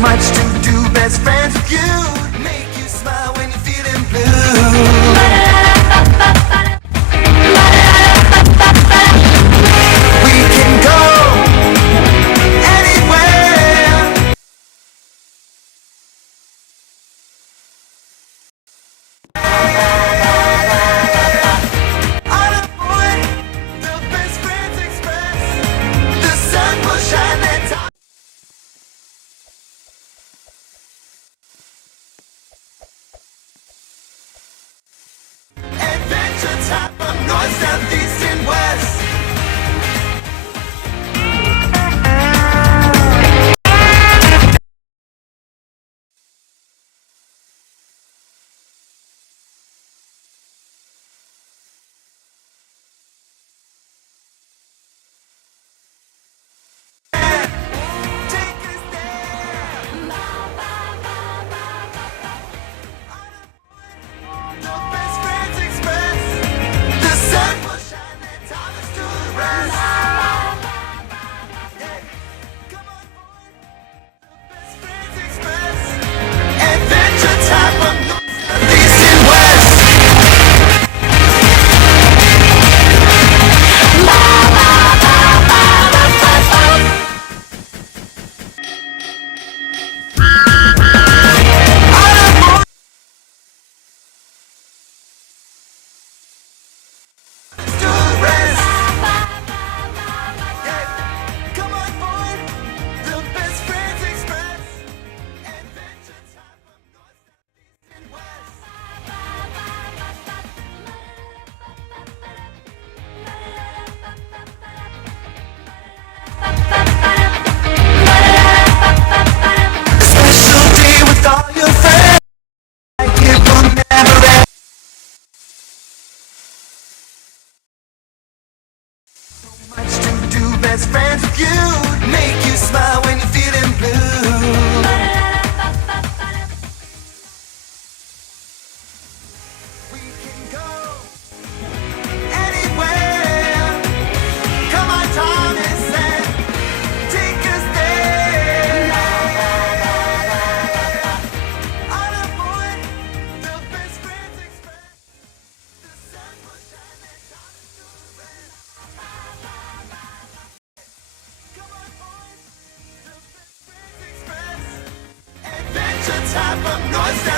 much to do, best friends with you. Make you smile when you're feeling blue. We can go anywhere. On a board, the best friends express. The sun will shine that time. Adventure time from north, south, east, and west. Take us there. The best friends express. The sun will shine that time is to rest. Yeah. Come on, boy. The best friends express. Adventure time from north, south, east, and west. To rest. Yeah. Come on, boy. The best friends express. Adventure time from north, south, east, and west. Special day with all your friends. Like it will never end. Much to do, best friends with you. Make you smile when you're feeling blue. We can go anywhere. Come on, Thomas, and take us there. On a board, the best friends express. The sun will shine that time is to rest. Come on, boys, the best friends express. Adventure time from north, south,